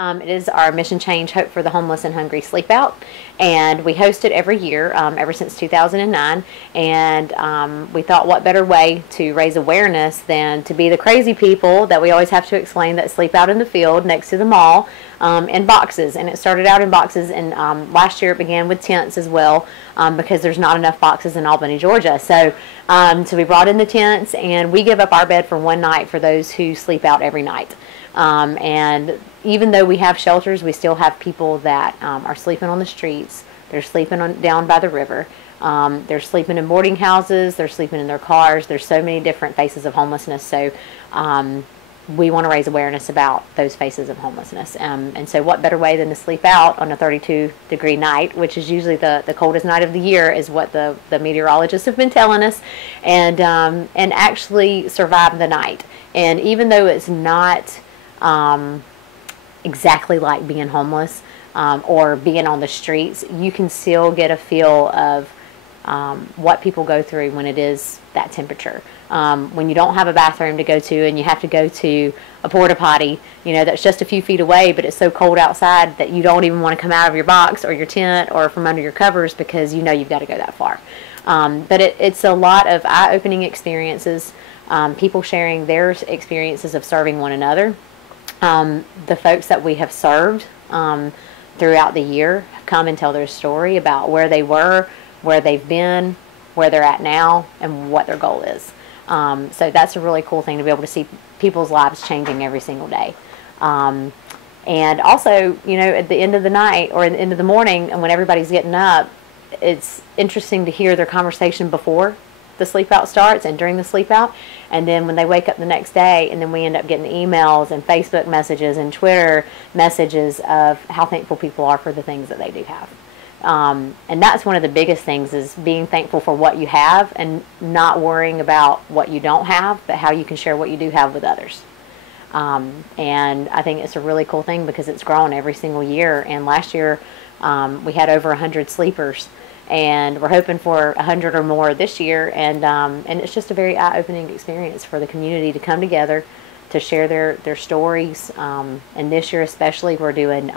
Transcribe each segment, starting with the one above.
It is our Mission Change Hope for the Homeless and Hungry Sleep Out, and we host it every year ever since 2009. And we thought, what better way to raise awareness than to be the crazy people that we always have to explain that sleep out in the field next to the mall in boxes. And it started out in boxes, and last year it began with tents as well, because there's not enough boxes in Albany, Georgia. So we brought in the tents, and we give up our bed for one night for those who sleep out every night. And even though we have shelters, we still have people that are sleeping on the streets. They're sleeping down by the river. They're sleeping in boarding houses. They're sleeping in their cars. There's so many different faces of homelessness. So we want to raise awareness about those faces of homelessness. And so what better way than to sleep out on a 32-degree night, which is usually the coldest night of the year, is what the meteorologists have been telling us, and actually survive the night. And even though it's not exactly like being homeless or being on the streets, you can still get a feel of what people go through when it is that temperature. When you don't have a bathroom to go to and you have to go to a porta potty, you know, that's just a few feet away, but it's so cold outside that you don't even want to come out of your box or your tent or from under your covers because you know you've got to go that far. But it's a lot of eye-opening experiences, people sharing their experiences of serving one another. The folks that we have served throughout the year have come and tell their story about where they were, where they've been, where they're at now, and what their goal is. So that's a really cool thing to be able to see people's lives changing every single day. And also, you know, at the end of the night or at the end of the morning, and when everybody's getting up, it's interesting to hear their conversation before the sleep out starts and during the sleep out, and then when they wake up the next day, and then we end up getting emails and Facebook messages and Twitter messages of how thankful people are for the things that they do have. And that's one of the biggest things, is being thankful for what you have and not worrying about what you don't have, but how you can share what you do have with others. And I think it's a really cool thing because it's grown every single year. And last year we had over 100 sleepers, and we're hoping for 100 or more this year. And it's just a very eye-opening experience for the community to come together to share their stories. And this year especially, we're doing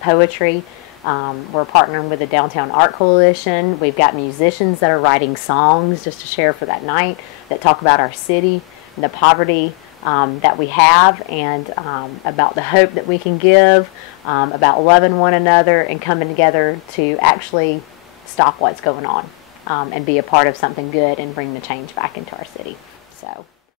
poetry. We're partnering with the Downtown Art Coalition. We've got musicians that are writing songs just to share for that night that talk about our city, and the poverty that we have, and about the hope that we can give, about loving one another and coming together to actually stop what's going on and be a part of something good and bring the change back into our city. So.